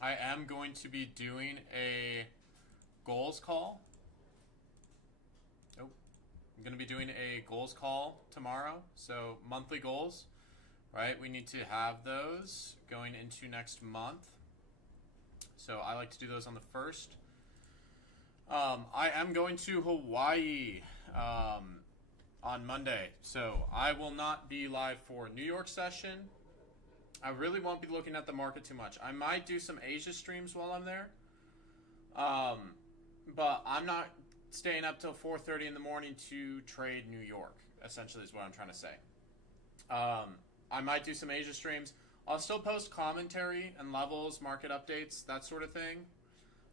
I am going to be doing a goals call. Nope. I'm going to be doing a goals call tomorrow. So, monthly goals, right? We need to have those going into next month. So, I like to do those on the first. I am going to Hawaii on Monday. So, I will not be live for New York session. I really won't be looking at the market too much. I might do some Asia streams while I'm there. But I'm not staying up till 4:30 in the morning to trade New York, essentially is what I'm trying to say. I might do some Asia streams. I'll still post commentary and levels, market updates, that sort of thing.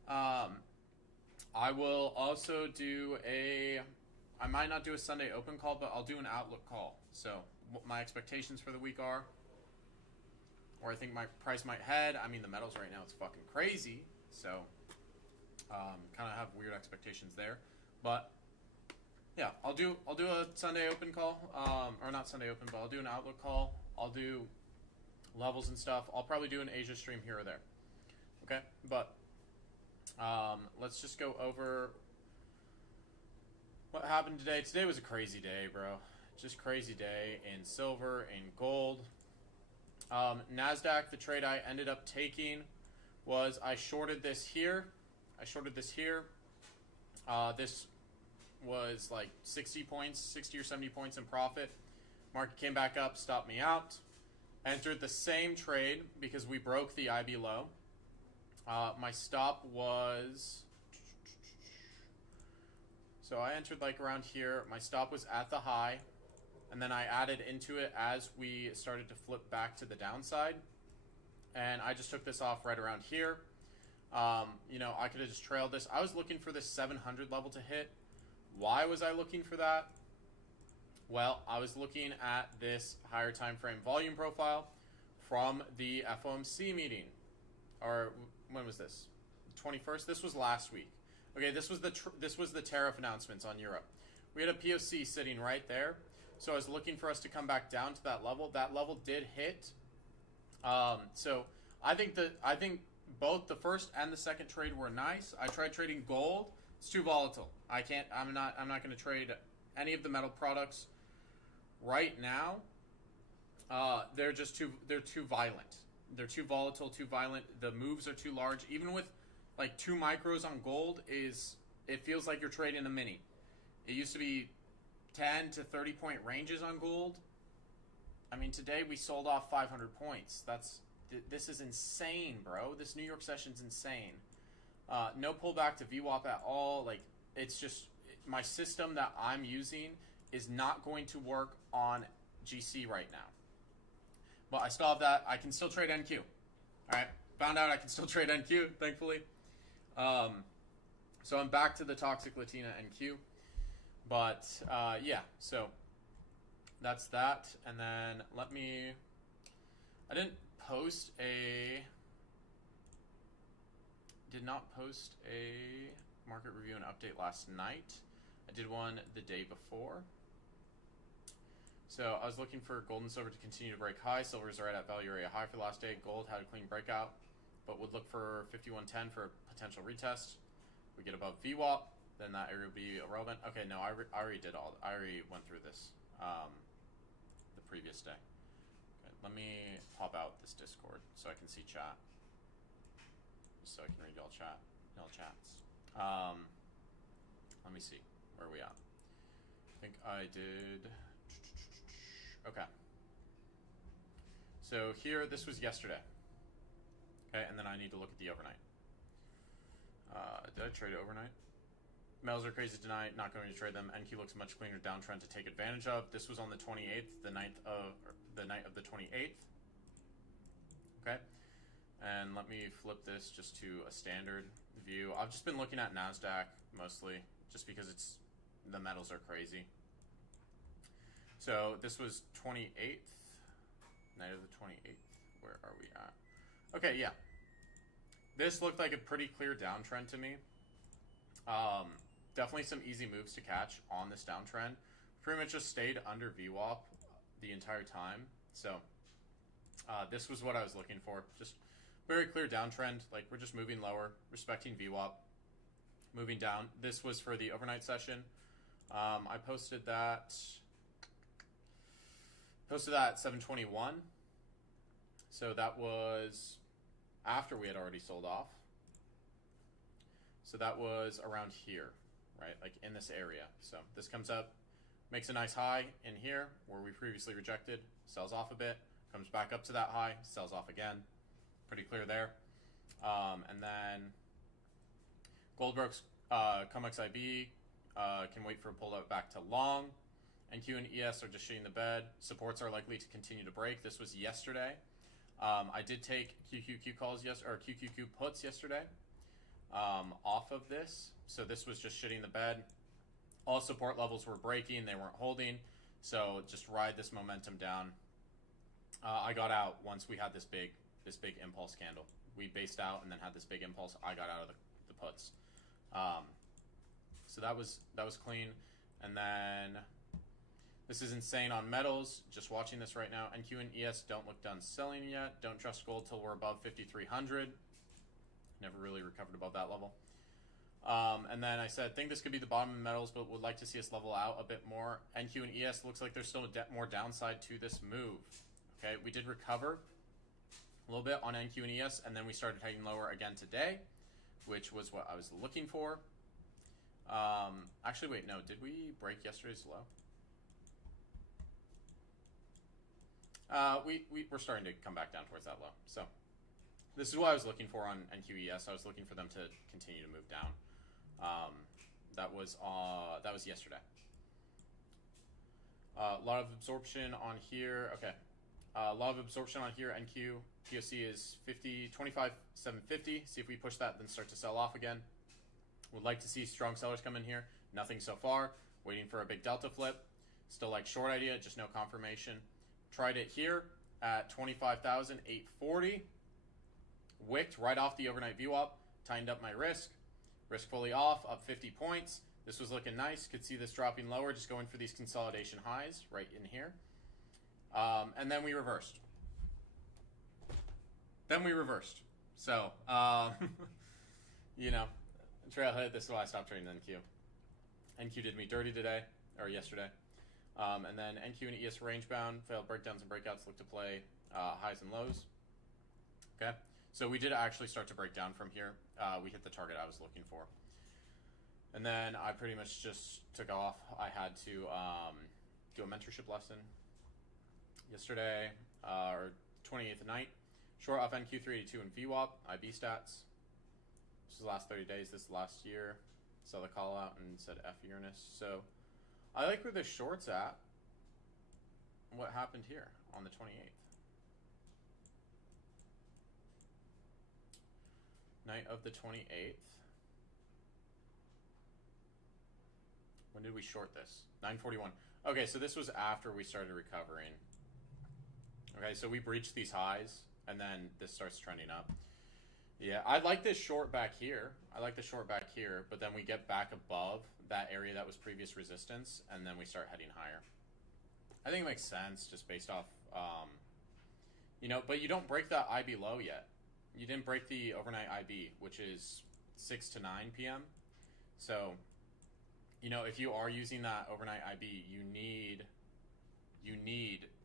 I will also do I might not do a Sunday open call, but I'll do an outlook call. So what my expectations for the week are, or I think my price might head. I mean, the metals right now, it's fucking crazy. So kind of have weird expectations there. But yeah, I'll do a Sunday open call, or not Sunday open, but I'll do an outlook call. I'll do levels and stuff. I'll probably do an Asia stream here or there. Okay, but let's just go over what happened today. Today was a crazy day, bro. Just crazy day in silver, in gold. NASDAQ, the trade I ended up taking was I shorted this here. This was like 60 points, 60 or 70 points in profit. Market came back up, stopped me out. Entered the same trade because we broke the IB low. My stop was... So I entered like around here. My stop was at the high. And then I added into it as we started to flip back to the downside. And I just took this off right around here. I could have just trailed this. I was looking for this 700 level to hit. Why was I looking for that? Well, I was looking at this higher time frame volume profile from the FOMC meeting. Or when was this? The 21st? This was last week. Okay, this was the tariff announcements on Europe. We had a POC sitting right there. So I was looking for us to come back down to that level. That level did hit. So I think both the first and the second trade were nice. I tried trading gold. It's too volatile. I'm not going to trade any of the metal products right now. They're too violent. They're too volatile, too violent. The moves are too large. Even with like 2 micros on gold, it feels like you're trading a mini. It used to be 10 to 30 point ranges on gold. I mean, today we sold off 500 points. This is insane, bro. This New York session's insane. No pullback to VWAP at all. Like, it's just my system that I'm using is not going to work on GC right now. But I still have that. I can still trade NQ. All right, found out I can still trade NQ, thankfully. So I'm back to the Toxic Latina NQ. But yeah, so that's that. And then I did not post a market review and update last night. I did one the day before. So I was looking for gold and silver to continue to break high. Silver is right at value area high for the last day. Gold had a clean breakout, but would look for 5110 for a potential retest. We get above VWAP, then that area would be irrelevant. Okay, no, I already did I already went through this the previous day. Okay, let me pop out this Discord so I can see chat. Just so I can read y'all chats. Let me see. Where are we at? I think I did... Okay. So here, this was yesterday. Okay, and then I need to look at the overnight. Did I trade overnight? Metals are crazy tonight. Not going to trade them. NQ looks much cleaner downtrend to take advantage of. This was on the 28th, the night of the 28th. Okay. And let me flip this just to a standard view. I've just been looking at NASDAQ mostly, just because the metals are crazy. So this was 28th, night of the 28th. Where are we at? Okay, yeah. This looked like a pretty clear downtrend to me. Definitely some easy moves to catch on this downtrend. Pretty much just stayed under VWAP the entire time. So this was what I was looking for. Just very clear downtrend. Like, we're just moving lower, respecting VWAP, moving down. This was for the overnight session. I posted that at 7:21. So that was after we had already sold off. So that was around here, right? Like in this area. So this comes up, makes a nice high in here where we previously rejected, sells off a bit, comes back up to that high, sells off again. Pretty clear there. And then Goldbrooks, COMEX IB can wait for a pull-up back to long. NQ and ES are just shitting the bed. Supports are likely to continue to break. This was yesterday. I did take QQQ calls or QQQ puts yesterday off of this. So this was just shitting the bed. All support levels were breaking. They weren't holding. So just ride this momentum down. I got out once we had this big impulse candle. We based out and then had this big impulse. I got out of the puts. So that was clean. And then this is insane on metals. Just watching this right now. NQ and ES don't look done selling yet. Don't trust gold till we're above 5,300. Never really recovered above that level. And then I said, think this could be the bottom of metals, but would like to see us level out a bit more. NQ and ES looks like there's still more downside to this move. Okay, we did recover a little bit on NQ and ES, and then we started heading lower again today, which was what I was looking for. Actually, wait, no, did we break yesterday's low? We're starting to come back down towards that low. So this is what I was looking for on NQES. I was looking for them to continue to move down. That was yesterday. A lot of absorption on here. Okay. A lot of absorption on here. NQ POC is 25,750. See if we push that, then start to sell off again. Would like to see strong sellers come in here. Nothing so far. Waiting for a big delta flip. Still like short idea, just no confirmation. Tried it here at 25,840. Wicked right off the overnight VWAP. Tightened up my risk. Risk fully off, up 50 points. This was looking nice. Could see this dropping lower, just going for these consolidation highs right in here. And then we reversed. So, you know, trailhead, this is why I stopped trading NQ. NQ did me dirty today, or yesterday. And then NQ and ES range bound, failed breakdowns and breakouts, look to play highs and lows. Okay, so we did actually start to break down from here. We hit the target I was looking for. And then I pretty much just took off. I had to do a mentorship lesson yesterday, or 28th night. Short off NQ382 and VWAP, IB stats. This is the last 30 days, this last year. Saw the call out and said F Uranus. So I like where the short's at. What happened here on the 28th? Night of the 28th. When did we short this? 9:41. Okay, so this was after we started recovering. Okay, so we breached these highs, and then this starts trending up. Yeah, I like this short back here. But then we get back above that area that was previous resistance, and then we start heading higher. I think it makes sense just based off, you know, but you don't break that IB low yet. You didn't break the overnight IB, which is 6 to 9 p.m. So, you know, if you are using that overnight IB, you need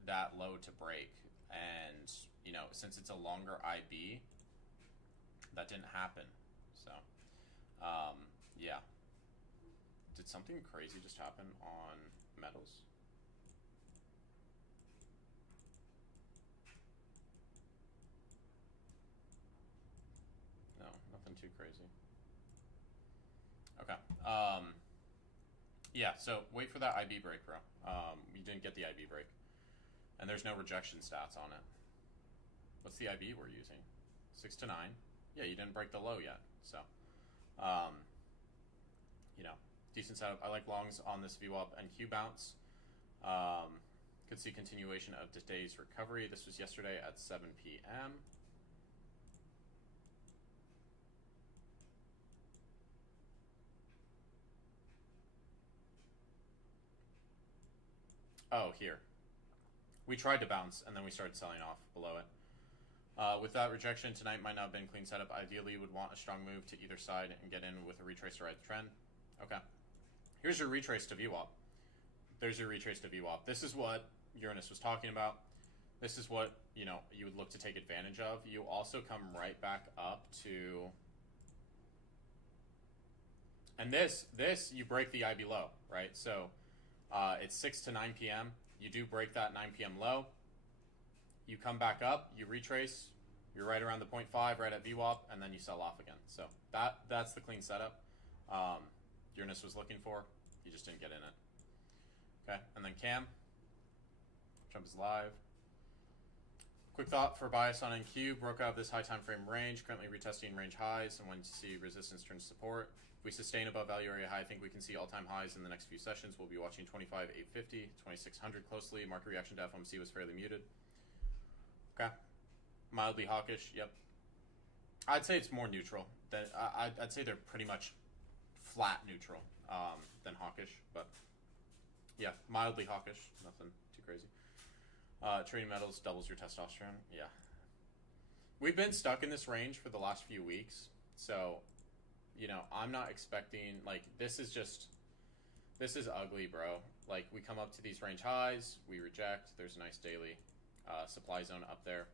that low to break. And, you know, since it's a longer IB, that didn't happen. So, yeah. Did something crazy just happen on metals? No, nothing too crazy. Okay. Yeah, so wait for that IB break, bro. You didn't get the IB break. And there's no rejection stats on it. What's the IB we're using? 6 to 9. Yeah, you didn't break the low yet. So, you know, decent setup. I like longs on this VWAP and Q bounce. Could see continuation of today's recovery. This was yesterday at 7 p.m. Oh, here. We tried to bounce, and then we started selling off below it. With that rejection, tonight might not have been clean setup. Ideally, you would want a strong move to either side and get in with a retrace to ride the trend. Okay. Here's your retrace to VWAP. There's your retrace to VWAP. This is what Uranus was talking about. This is what, you know, you would look to take advantage of. You also come right back up to... And this you break the IB low, right? So it's 6 to 9 p.m. You do break that 9 p.m. low. You come back up, you retrace, you're right around the 0.5, right at VWAP, and then you sell off again. So that's the clean setup Uranus was looking for. You just didn't get in it. Okay, and then Cam. Trump is live. Quick thought for bias on NQ. Broke out of this high time frame range, currently retesting range highs, and when you see resistance turn to support. If we sustain above value area high, I think we can see all-time highs in the next few sessions. We'll be watching 25,850, 2,600 closely. Market reaction to FOMC was fairly muted. Okay. Mildly hawkish, yep. I'd say it's more neutral. I'd say they're pretty much flat neutral than hawkish, but yeah, mildly hawkish, nothing too crazy. Trading metals doubles your testosterone, yeah. We've been stuck in this range for the last few weeks, so, you know, I'm not expecting, like, this is ugly, bro. Like, we come up to these range highs, we reject, there's a nice daily supply zone up there.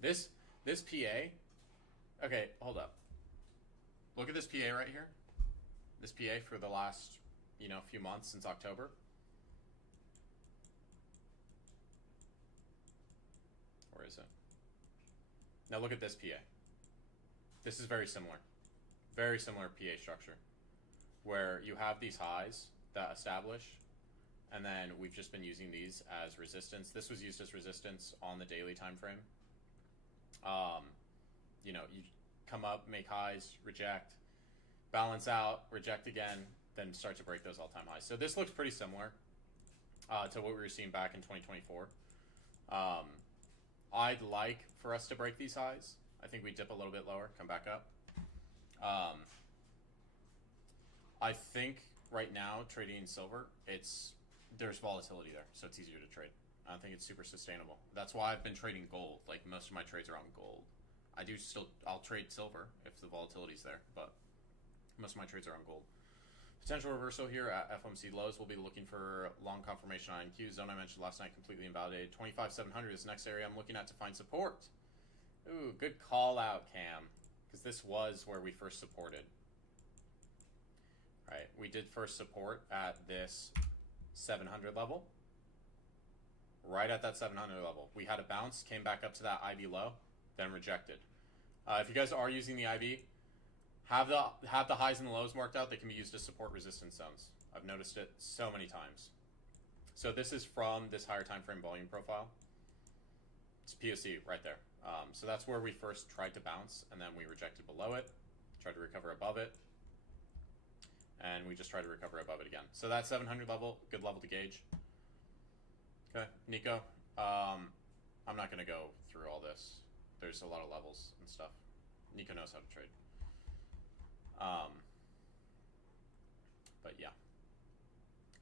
This PA, okay, hold up. Look at this PA right here. This PA for the last, you know, few months since October. Where is it? Now look at this PA. This is very similar. Very similar PA structure. Where you have these highs that establish, and then we've just been using these as resistance. This was used as resistance on the daily time frame. You know, you come up, make highs, reject, balance out, reject again, then start to break those all-time highs. So this looks pretty similar to what we were seeing back in 2024. I'd like for us to break these highs. I think we dip a little bit lower, come back up. I think right now trading silver, there's volatility there, so it's easier to trade. I don't think it's super sustainable. That's why I've been trading gold. Like, most of my trades are on gold. I'll trade silver if the volatility's there, but most of my trades are on gold. Potential reversal here at FOMC lows. We'll be looking for long confirmation on NQ. Zone I mentioned last night completely invalidated. 25,700 is the next area I'm looking at to find support. Ooh, good call out, Cam, because this was where we first supported. Right, we did first support at this 700 level. Right at that 700 level. We had a bounce, came back up to that IB low, then rejected. If you guys are using the IB, have the highs and the lows marked out. They can be used as support resistance zones. I've noticed it so many times. So this is from this higher time frame volume profile. It's POC right there. So that's where we first tried to bounce, and then we rejected below it, tried to recover above it, and we just tried to recover above it again. So that 700 level, good level to gauge. Okay, Nico, I'm not going to go through all this. There's a lot of levels and stuff. Nico knows how to trade. But yeah.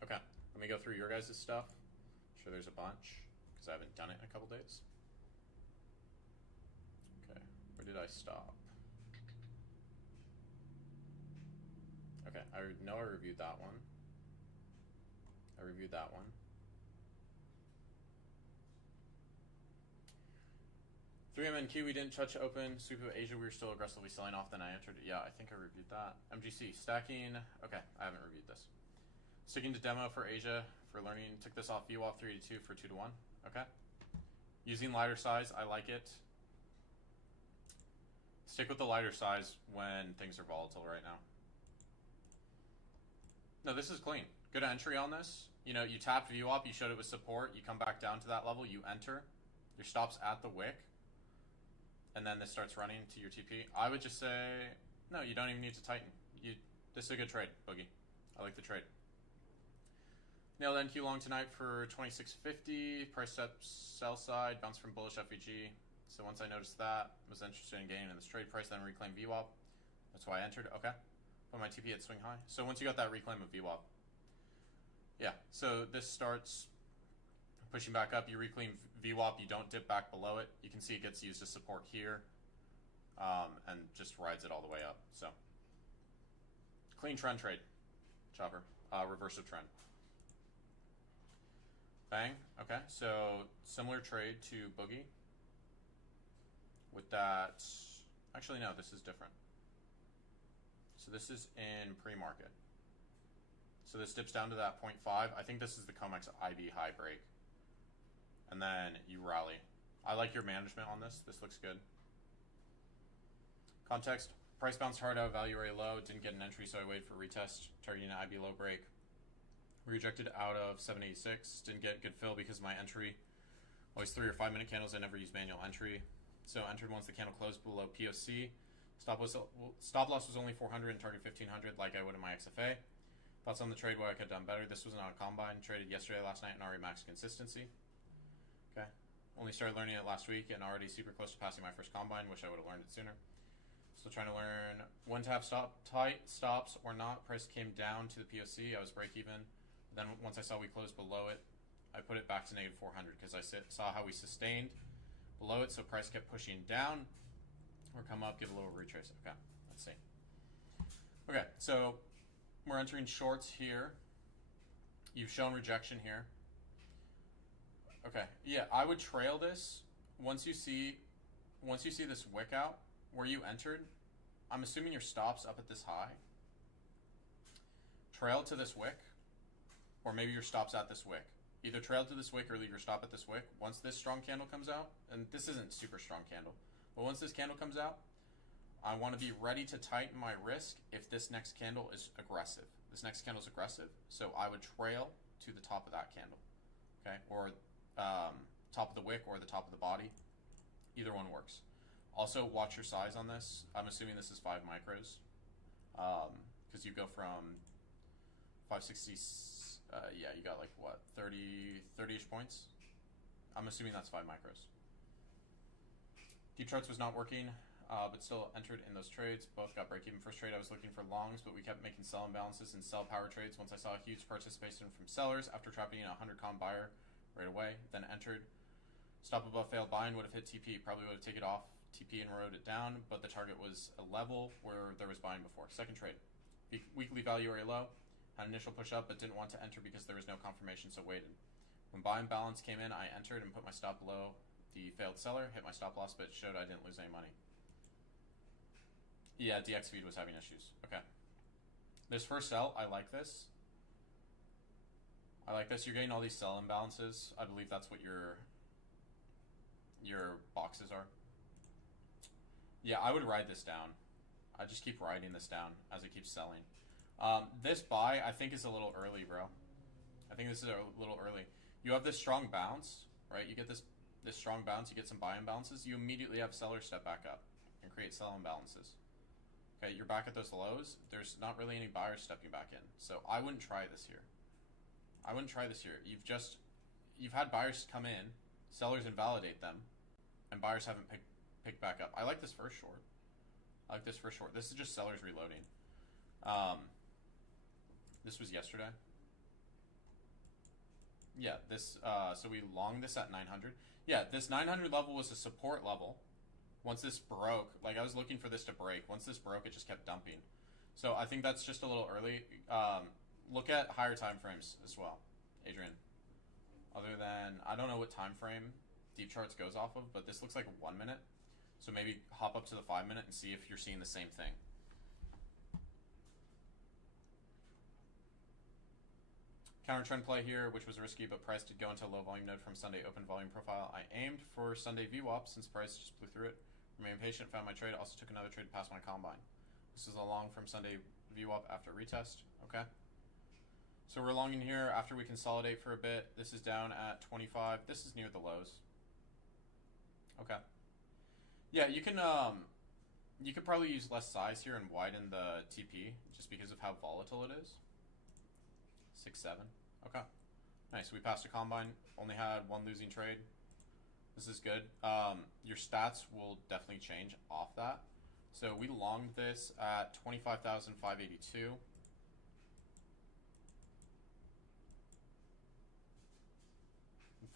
Okay, let me go through your guys' stuff. I'm sure there's a bunch, because I haven't done it in a couple days. Okay, where did I stop? Okay, I know I reviewed that one. I reviewed that one. 3MNQ, we didn't touch open. Sweep of Asia, we were still aggressively selling off. Then I entered. Yeah, I think I reviewed that. MGC, stacking. Okay, I haven't reviewed this. Sticking to demo for Asia for learning. Took this off VWAP 382 for 2 to 1. Okay. Using lighter size, I like it. Stick with the lighter size when things are volatile right now. No, this is clean. Good entry on this. You know, you tapped VWAP, you showed it was support, you come back down to that level, you enter. Your stop's at the wick. And then this starts running to your TP. I would just say, no, you don't even need to tighten. This is a good trade, Boogie. I like the trade. Nailed NQ long tonight for 2650. Price step sell side, bounce from bullish FEG. So once I noticed that, was interested in gaining in this trade price, then reclaim VWAP. That's why I entered. Okay. Put my TP at swing high. So once you got that reclaim of VWAP. Yeah, so this starts Pushing back up, you reclaim VWAP, you don't dip back below it. You can see it gets used as support here, and just rides it all the way up. So, clean trend trade, Chopper. Reverse of trend. Bang. Okay, so similar trade to Boogie. With that, actually no, this is different. So this is in pre-market. So this dips down to that 0.5. I think this is the COMEX IB high break. And then you rally. I like your management on this. This looks good. Context. Price bounced hard out of value area low. Didn't get an entry, so I waited for retest. Targeting an IB low break. Rejected out of 786. Didn't get good fill because my entry, always 3 or 5 minute candles. I never use manual entry. So entered once the candle closed below POC. Stop loss was only 400 and target 1500 like I would in my XFA. Thoughts on the trade, what I could have done better. This was not a combine. Traded yesterday, last night, and already max consistency. Okay. Only started learning it last week and already super close to passing my first combine. Wish I would have learned it sooner. Still trying to learn when to have tight stops or not. Price came down to the POC. I was break even. Then once I saw we closed below it, I put it back to negative 400 because I saw how we sustained below it. So price kept pushing down or come up, give a little retrace. Okay, let's see. Okay, so we're entering shorts here. You've shown rejection here. Okay, yeah, I would trail this once you see this wick out where you entered. I'm assuming your stop's up at this high. Trail to this wick, or maybe your stop's at this wick. Either trail to this wick or leave your stop at this wick. Once this strong candle comes out, and this isn't super strong candle, but once this candle comes out, I want to be ready to tighten my risk if this next candle is aggressive. This next candle is aggressive, so I would trail to the top of that candle, okay? Or top of the wick or the top of the body. Either one works. Also, watch your size on this. I'm assuming this is 5 micros, because you go from 560, yeah, you got like what, 30-ish points? I'm assuming that's 5 micros. Deep charts was not working, but still entered in those trades. Both got break even. First trade I was looking for longs, but we kept making sell imbalances and sell power trades. Once I saw a huge participation from sellers after trapping in a 100 buyer right away, then entered. Stop above failed buying, would have hit TP. Probably would have taken off TP and rode it down, but the target was a level where there was buying before. Second trade. Weekly value area low. Had initial push up, but didn't want to enter because there was no confirmation, so waited. When buy and balance came in, I entered and put my stop below the failed seller, hit my stop loss, but it showed I didn't lose any money. Yeah, DX feed was having issues. Okay. This first sell, I like this. I like this. You're getting all these sell imbalances. I believe that's what your boxes are. Yeah, I would ride this down. I just keep riding this down as it keeps selling. This buy, I think, is a little early, bro. I think this is a little early. You have this strong bounce, right? You get this strong bounce, you get some buy imbalances. You immediately have sellers step back up and create sell imbalances. Okay, you're back at those lows. There's not really any buyers stepping back in. So I wouldn't try this here. I wouldn't try this here. You've had buyers come in, sellers invalidate them, and buyers haven't picked back up. I like this first short. I like this first short. This is just sellers reloading. This was yesterday. Yeah, this, so we longed this at 900. Yeah, this 900 level was a support level. Once this broke, like I was looking for this to break. Once this broke, it just kept dumping. So I think that's just a little early. Look at higher time frames as well, Adrian. Other than, I don't know what time frame Deep Charts goes off of, but this looks like 1 minute. So maybe hop up to the 5 minute and see if you're seeing the same thing. Counter trend play here, which was risky, but price did go into a low volume node from Sunday open volume profile. I aimed for Sunday VWAP since price just blew through it. Remained patient, found my trade, also took another trade to pass my combine. This is a long from Sunday VWAP after retest. Okay. So we're long in here after we consolidate for a bit. This is down at 25. This is near the lows. Okay. Yeah, you could probably use less size here and widen the TP just because of how volatile it is. 6-7. Okay. Nice. We passed a combine. Only had one losing trade. This is good. Your stats will definitely change off that. So we longed this at 25,582.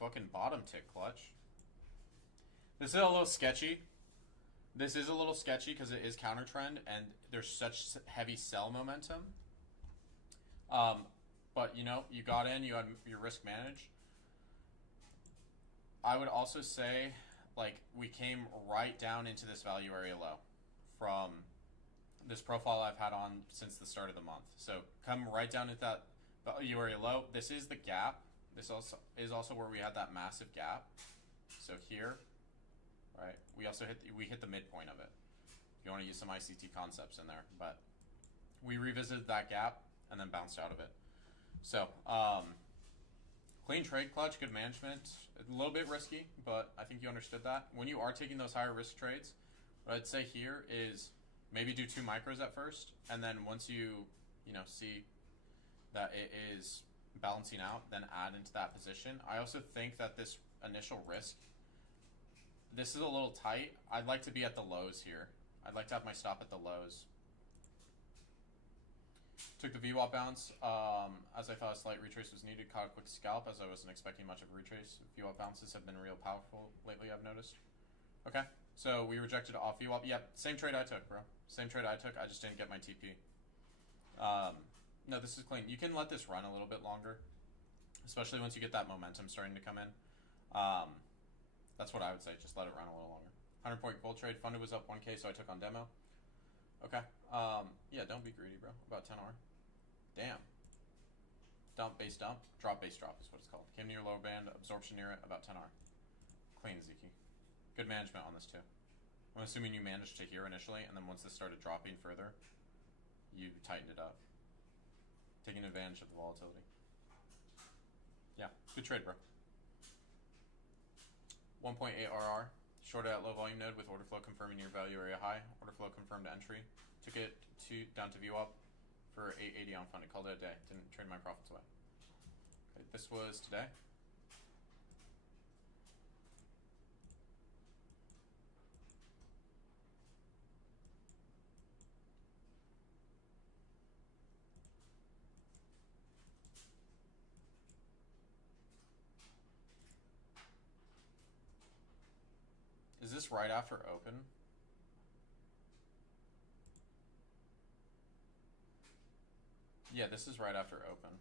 fucking bottom tick clutch. This is a little sketchy. This is a little sketchy because it is counter trend and there's such heavy sell momentum. But you know, you got in, you had your risk managed. I would also say, like, we came right down into this value area low from this profile I've had on since the start of the month. So come right down into that value area low. This is the gap. This also is where we had that massive gap. So here, right, we hit the midpoint of it. If you want to use some ICT concepts in there, but we revisited that gap and then bounced out of it. So clean trade clutch, good management. A little bit risky, but I think you understood that. When you are taking those higher risk trades, what I'd say here is maybe do 2 micros at first, and then once you see that it is balancing out, then add into that position. I also think that this initial risk, this is a little tight. I'd like to be at the lows here. I'd like to have my stop at the lows. Took the VWAP bounce as I thought a slight retrace was needed. Caught a quick scalp as I wasn't expecting much of a retrace. VWAP bounces have been real powerful lately, I've noticed. Okay, so we rejected off VWAP. Yep, same trade I took, bro. Same trade I took. I just didn't get my TP. No, this is clean. You can let this run a little bit longer, especially once you get that momentum starting to come in. That's what I would say. Just let it run a little longer. 100-point gold trade. Funded was up 1K, so I took on demo. Okay. Yeah, don't be greedy, bro. About 10R. Damn. Dump, base dump. Drop, base drop is what it's called. Came near lower band. Absorption near it. About 10R. Clean, Ziki. Good management on this, too. I'm assuming you managed to here initially, and then once this started dropping further, you tightened it up. Taking advantage of the volatility. Yeah, good trade, bro. 1.8 RR. Shorted at low volume node with order flow confirming your value area high. Order flow confirmed entry. Took it down to VWAP for 880 on funded. Called it a day. Didn't trade my profits away. Okay, this was today. Is this right after open? Yeah, this is right after open.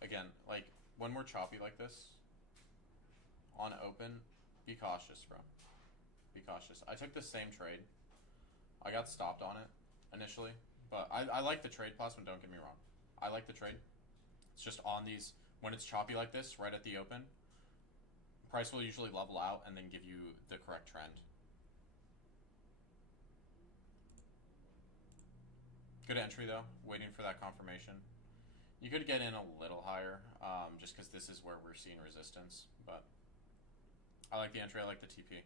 Again, like, when we're choppy like this, on open, be cautious, bro. Be cautious. I took the same trade. I got stopped on it initially, but I like the trade plasma, don't get me wrong. I like the trade. It's just on these, when it's choppy like this, right at the open, price will usually level out and then give you the correct trend. Good entry though, waiting for that confirmation. You could get in a little higher, just because this is where we're seeing resistance, but I like the entry, I like the TP.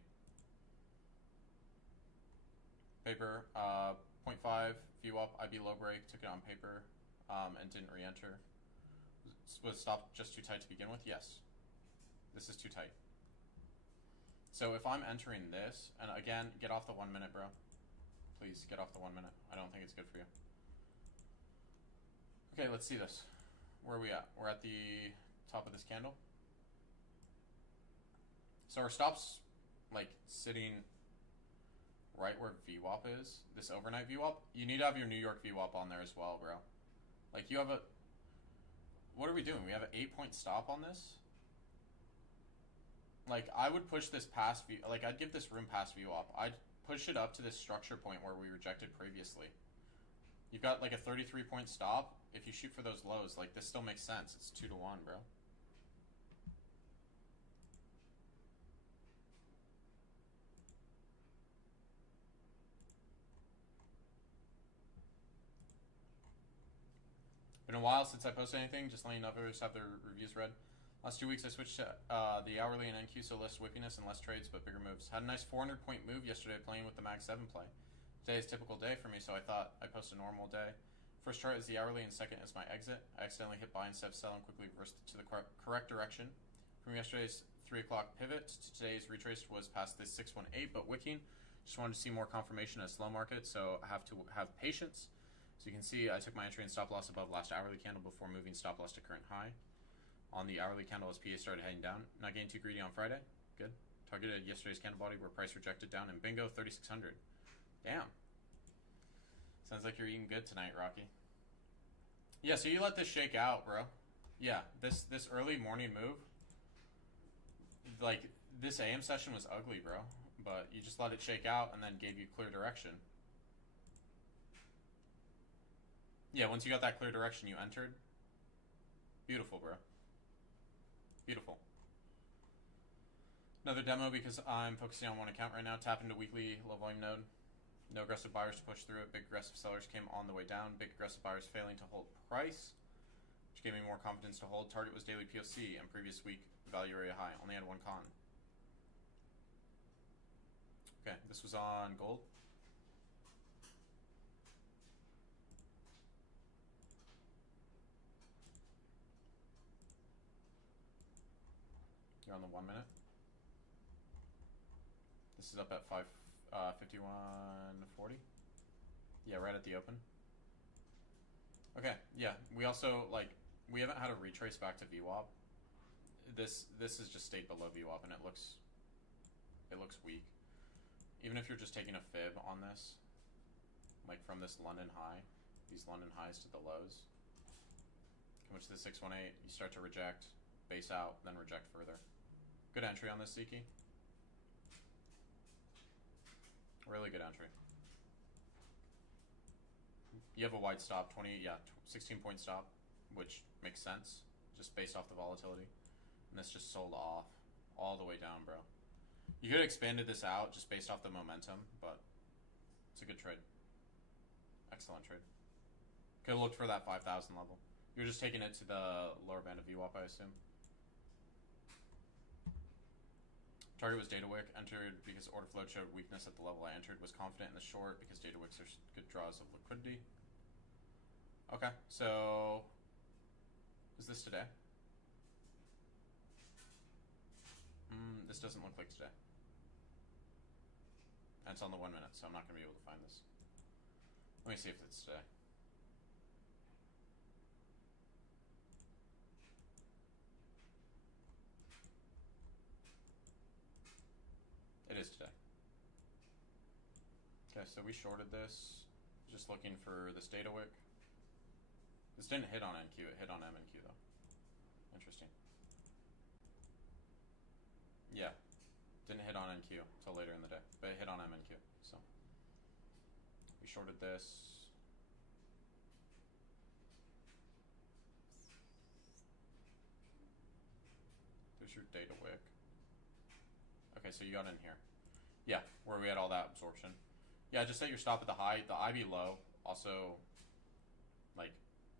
Paper, 0.5, VWAP, IB low break, took it on paper, and didn't re-enter. Was stopped just too tight to begin with? Yes. This is too tight. So if I'm entering this, and again, get off the 1 minute, bro. Please, get off the 1 minute. I don't think it's good for you. Okay, let's see this. Where are we at? We're at the top of this candle. So our stop's like sitting right where VWAP is. This overnight VWAP. You need to have your New York VWAP on there as well, bro. Like you have a... What are we doing? We have an 8-point stop on this? Like, I would push this past like, I'd give this room past VWAP. I'd push it up to this structure point where we rejected previously. You've got, like, a 33-point stop. If you shoot for those lows, like, this still makes sense. It's 2 to 1, bro. Been a while since I posted anything. Just letting others have their reviews read. Last 2 weeks, I switched to the hourly and NQ, so less whippiness and less trades, but bigger moves. Had a nice 400-point move yesterday playing with the Mag 7 play. Today is a typical day for me, so I thought I'd post a normal day. First chart is the hourly, and second is my exit. I accidentally hit buy instead of sell and quickly reversed to the correct direction. From yesterday's 3 o'clock pivot to today's retrace was past this 618, but wicking. Just wanted to see more confirmation of a slow market, so I have to have patience. So you can see I took my entry and stop loss above last hourly candle before moving stop loss to current high. On the hourly candle as PA started heading down. Not getting too greedy on Friday. Good. Targeted yesterday's candle body where price rejected down, and bingo, 3,600. Damn. Sounds like you're eating good tonight, Rocky. Yeah, so you let this shake out, bro. Yeah, this early morning move, like, this AM session was ugly, bro. But you just let it shake out and then gave you clear direction. Yeah, once you got that clear direction, you entered. Beautiful, bro. Beautiful. Another demo because I'm focusing on one account right now. Tap into weekly low volume node. No aggressive buyers to push through it. Big aggressive sellers came on the way down. Big aggressive buyers failing to hold price, which gave me more confidence to hold. Target was daily POC, and previous week value area high. Only had one con. Okay, this was on gold. You're on the 1 minute. This is up at 51.40. Yeah, right at the open. Okay, yeah. We also, like, we haven't had a retrace back to VWAP. This has just stayed below VWAP, and it looks weak. Even if you're just taking a fib on this, like from this London high, these London highs to the lows, come to the 618, you start to reject, base out, then reject further. Good entry on this, Ziki. Really good entry. You have a wide stop, 16 point stop, which makes sense, just based off the volatility. And this just sold off all the way down, bro. You could have expanded this out just based off the momentum, but it's a good trade. Excellent trade. Could have looked for that 5,000 level. You're just taking it to the lower band of VWAP, I assume. Target was data wick. Entered because order flow showed weakness at the level I entered. Was confident in the short because data wicks are good draws of liquidity. Okay, so is this today? This doesn't look like today. And it's on the 1 minute, so I'm not going to be able to find this. Let me see if it's today. It is today. Okay, so we shorted this. Just looking for this data wick. This didn't hit on NQ, it hit on MNQ though. Interesting. Yeah. Didn't hit on NQ until later in the day, but it hit on MNQ, so. We shorted this. There's your data wick. Okay, so you got in here. Yeah, where we had all that absorption. Yeah, just set your stop at the high. The IB low also, like,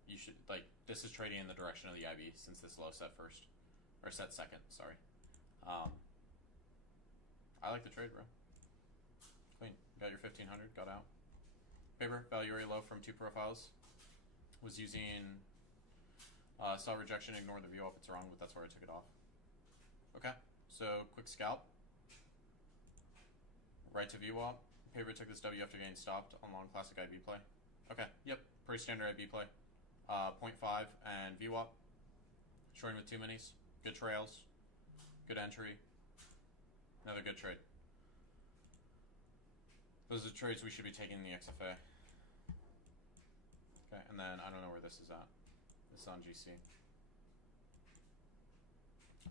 you should, like, this is trading in the direction of the IB since this low set first. Or set second, sorry. I like the trade, bro. Clean. Got your 1500, got out. Paper, value area low from 2 profiles. Was using, saw rejection, ignore the view up, it's wrong, but that's where I took it off. Okay, so quick scalp. Right to VWAP. Paper took this W after getting stopped on long classic IB play. Okay, yep, pretty standard IB play. 0.5 and VWAP. Shorting with 2 minis. Good trails. Good entry. Another good trade. Those are the trades we should be taking in the XFA. Okay, and then I don't know where this is at. This is on GC.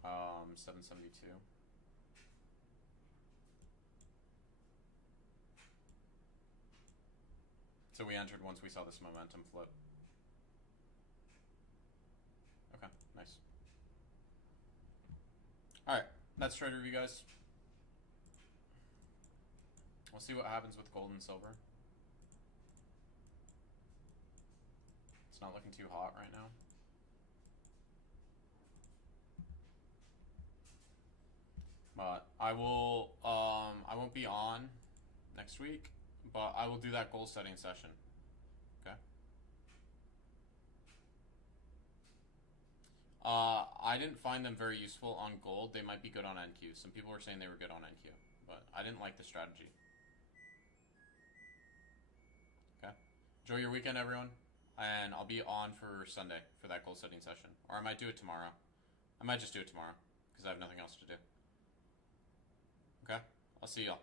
772. So we entered once we saw this momentum flip. Okay, nice. Alright, that's trade review, guys. We'll see what happens with gold and silver. It's not looking too hot right now. But I will, I won't be on next week, but I will do that goal setting session. Okay. I didn't find them very useful on gold. They might be good on NQ. Some people were saying they were good on NQ, but I didn't like the strategy. Okay. Enjoy your weekend, everyone. And I'll be on for Sunday for that goal setting session. Or I might do it tomorrow. I might just do it tomorrow because I have nothing else to do. Okay? I'll see y'all.